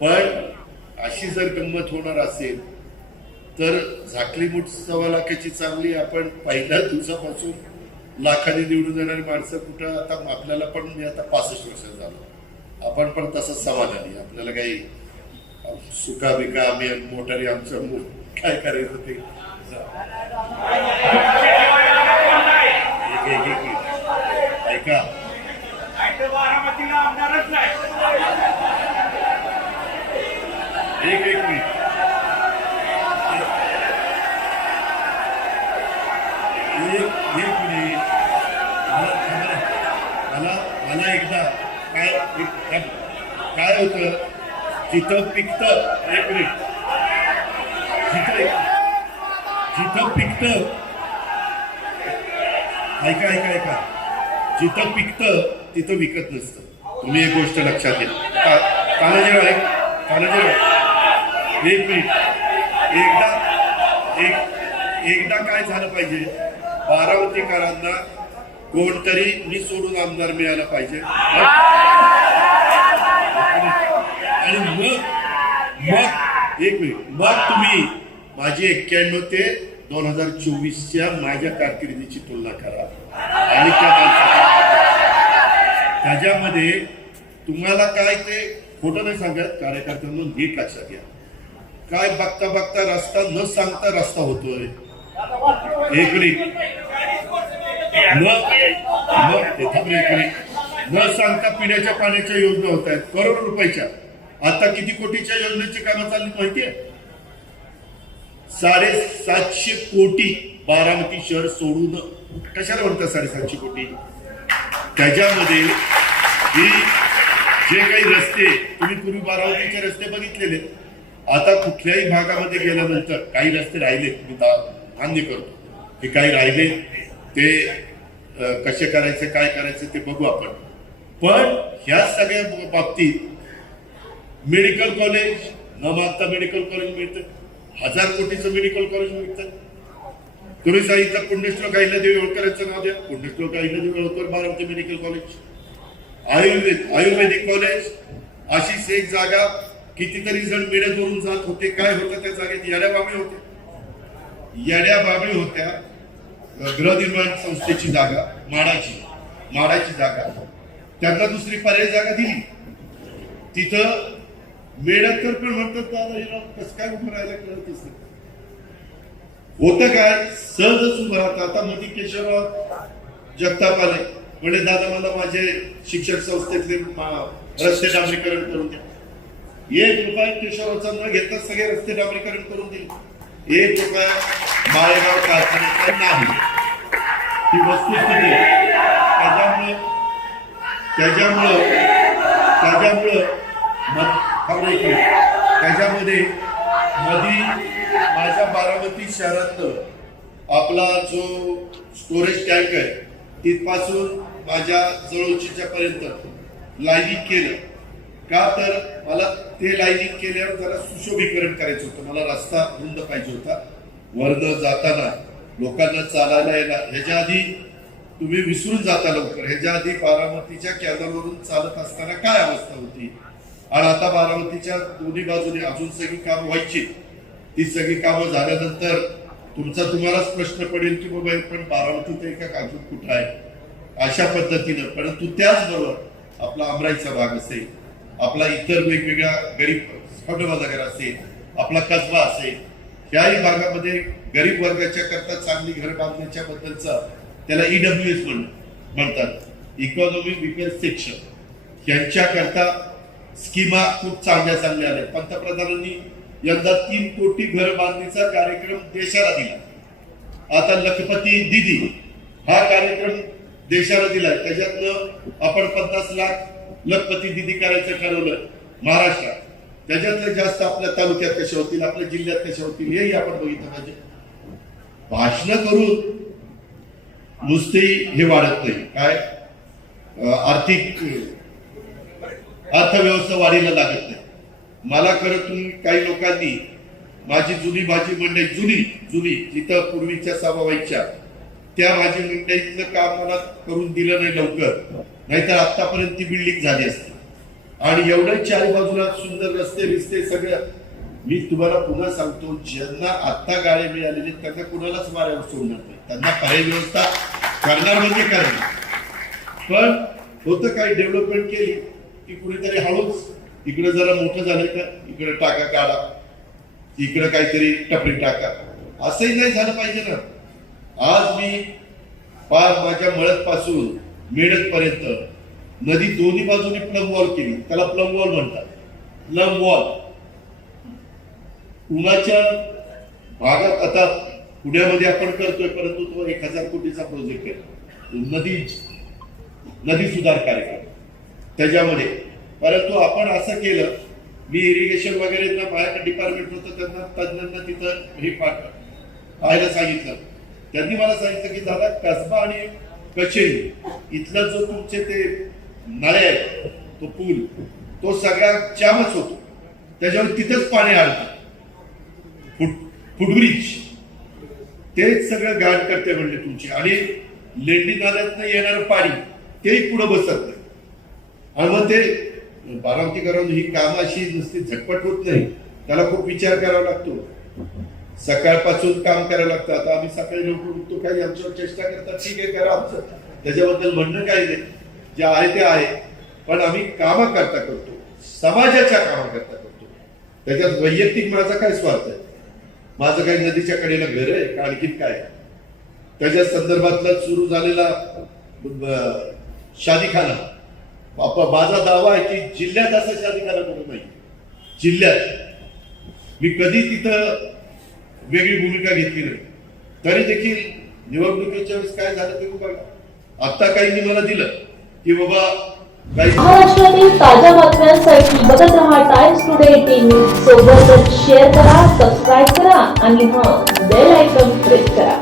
पण अशी जर गंमत होणार असेल तर झाकली मुठ सव्वा लाखाची चांगली आपण पहिल्या दिवसापासून लाखाने निवडून येणारी माणसं कुठं? आता आपल्याला पण मी आता पासष्ट वर्ष झालो. आपण पण तसंच समाधानी. आपल्याला काही सुका बिका आम्ही मोटारी आमचं काय करायचं ते? ऐका. एक एक मिनिट. एक एक मिनिट. मला मला- मला एकदा काय काय- काय होतं? जिथं पिकतं एक मिनिट. जिथं जिथं पिकतं ऐका ऐका ऐका. जिथं पिकतं तिथं विकत नसतं. तुम्ही एक गोष्ट लक्षात घ्या. कानाजीराव ऐक कानाजीराव एक मिनिट. एकदा एक एकदा काय झालं पाहिजे? बारामतीकरांना कोणतरी मी सोडून आमदार मिळाला पाहिजे. आणि मग मग एक मिनिट. मग तुम्ही माझी एक्क्याण्णव ते दोन हजार चोवीसच्या माझ्या कारकिर्दीची तुलना करा. आणि त्या त्याच्यामध्ये तुम्हाला काय ते खोटं नाही सांगत. कार्यकर्त्यांना नीट लक्षात घ्या. काय बघता बघता रस्ता न सांगता रस्ता होतोय. एक मिनिट न न सांगता पिण्याच्या पाण्याच्या योजना होत आहेत. करोड रुपयाच्या. आता किती कोटीच्या योजनेची कामं चालली माहितीये? साडेसातशे कोटी बारामती शहर सोडून. कशाला म्हणतात साडेसातशे कोटी? त्याच्यामध्ये ही जे काही रस्ते तुम्ही पूर्वी बारामतीचे रस्ते बघितलेले. आता कुठल्याही भागामध्ये गेल्यानंतर काही रस्ते राहिले मी मान्य करतो. की काही राहिले ते कसे करायचे काय करायचे ते बघू आपण. पण ह्या सगळ्या बाबतीत मेडिकल कॉलेज न मागता मेडिकल कॉलेज मिळतं. हजार कोटीचं मेडिकल कॉलेज मिळतं. तुम्ही सांगितलं पुण्यश्लोक अहिल्यादेवी होळकरांचं नाव द्या. पुण्यश्लोक Ahilyadevi Holkar Baramati medical college. Ayurveda ayurvedic college अशीच एक जागा कितीतरी जण मेळे करून जात होते काय होतं त्या जागेत? याड्या बाबळी होत्या. याड्या बाबळी होत्या गृहनिर्माण संस्थेची जागा माडाची माडाची जागा. त्यांना दुसरी पर्याय जागा दिली. तिथं मेडकर पण म्हणतात दादा हे कसं काय उभं राहायला कळतच नाही होतं काय? सहजच उभं राहतं. आता मधी केशवराव जगताप आले. म्हणजे दादा मला माझे शिक्षण संस्थेतले रस्ते डांबरीकरण करून द्या. एक रुपया केशवरावचा न घेता सगळे रस्ते डांबरीकरण करून दिले. एक रुपया माळेगाव कारखान्याचा नाही. ही वस्तुस्थिती त्याच्यामुळं त्याच्यामुळं त्याच्यामुळं मग त्याच्यामध्ये मधी माझ्या बारामती शहरातलं आपला जो स्टोरेज टँक आहे तिथपासून माझ्या जवळचीच्या पर्यंत लाईनिंग केलं. का तर मला ते लाईनिंग केल्यावर जरा सुशोभीकरण करायचं होतं. मला रस्ता रुंद पाहिजे होता. वरनं जाताना लोकांना चालायला यायला ह्याच्या आधी तुम्ही विसरून जाता लवकर. ह्याच्या आधी बारामतीच्या कॅनलवरून चालत असताना काय अवस्था होती? आणि आता बारामतीच्या दोन्ही बाजूने अजून सगळी कामं व्हायची. ती सगळी कामं झाल्यानंतर तुमचा तुम्हालाच प्रश्न पडेल की बाबा पण बारामतीत तर का कुठं आहे? अशा पद्धतीनं. परंतु त्याचबरोबर आपला अमराईचा भाग असेल आपला इतर वेगवेगळ्या गरीब छोटबाजार असेल आपला कसबा असेल याही भागामध्ये गरीब वर्गाच्या करता चांगली घर बांधण्याच्या बद्दलचा त्याला ईडब्ल्यू एस म्हणतात. इकॉनॉमिक विकास सेक्शन यांच्याकरता स्कीमा खूप चांगल्या चांगल्या आल्या. पंतप्रधानांनी यंदा तीन कोटी घर बांधणीचा कार्यक्रम देशाला दिला. आता लखपती दिदी हा कार्यक्रम देशाला दिलाय. त्याच्यातनं आपण पन्नास लाख लखपती दिदी करायचं ठरवलं महाराष्ट्रात. त्याच्यातले जास्त आपल्या तालुक्यात कशा होतील आपल्या जिल्ह्यात कशा होतील हेही आपण बघितलं पाहिजे. भाषण करून नुसती हे वाढत नाही. काय? आर्थिक अर्थव्यवस्था वाढीला लागत नाही. मला खरं तुम्ही काही लोकांनी माझी जुनी भाजी मंडई जुनी जुनी जिथं पूर्वीच्या सभा त्या भाजी मंडईतलं काम मला करून दिलं नाही लवकर. नाहीतर आतापर्यंत ती बिल्डिंग झाली असती. आणि एवढं चारी बाजूला सुंदर रस्ते बिस्ते सगळं. मी तुम्हाला पुन्हा सांगतो ज्यांना आत्ता गाळे मिळालेले त्यांना कुणालाच वाऱ्यावर सोडणार नाही. त्यांना पर्याय व्यवस्था करणार म्हणजे करणार पण होतं काही डेव्हलपमेंट केली की कुणीतरी हळूच इकडे जरा मोठं झालं का इकडे टाका काढा. इकडे काहीतरी टपरी टाका. असंही नाही झालं पाहिजे ना. आज मी पार माझ्या मळत पासून मेडत पर्यंत नदी दोन्ही बाजूनी प्लम वॉल केली. त्याला प्लम वॉल म्हणतात. प्लम वॉल उन्हाच्या भागात आता पुण्यामध्ये आपण करतोय परंतु तो एक हजार कोटीचा प्रोजेक्ट आहे. नदी नदी सुधार कार्यक्रम. त्याच्यामध्ये. परंतु आपण असं केलं मी इरिगेशन वगैरे बाहेर डिपार्टमेंट होतं त्यांना तज्ञांना तिथं हे पाठ पाहायला सांगितलं. त्यांनी मला सांगितलं की दादा कसबा आणि कचेरी इथला जो तुमचे ते नळे आहेत तो पूल तो सगळा जामच होतो. त्याच्यावर तिथंच पाणी आडतं फुट फुटब्रिज. तेच सगळं घाण करते म्हणले तुमची. आणि लेंडी नाल्यातनं येणारं पाणी तेही पुढं बसत नाही. आणि मग ते बारामतीकरांनी ही कामं अशी नुसती झटपट होत नाही. त्याला खूप विचार करावा लागतो. सकाळपासून काम करायला लागतं. आता आम्ही सकाळी लवकर उठतो काही आमच्यावर चेष्टा करतात. ठीक आहे करा आमचं. त्याच्याबद्दल म्हणणं काही नाही. जे आहे ते आहे. पण आम्ही कामाकरता करतो समाजाच्या कामाकरता करतो त्याच्यात वैयक्तिक माझा काय स्वार्थ आहे. माझं काही नदीच्या कडेला घर आहे का आणखीन काय? आहे? त्याच्या संदर्भातला सुरू झालेला शादीखाना. बापा माझा दावा आहे की जिल्ह्यात असं शादीखाना करू नाही जिल्ह्यात. मी कधी तिथं वेगळी भूमिका घेतली नाही. तरी देखील निवडणुकीच्या वेळेस काय झालं ते बघा. आता काही मला दिलं की बाबा महाराष्ट्रातील ताज्या बातम्यांसाठी बघत रहा टाइम्स टुडे एटीन न्यूज सोबतच शेअर करा सबस्क्राईब करा आणि हा बेल आयकॉन प्रेस करा.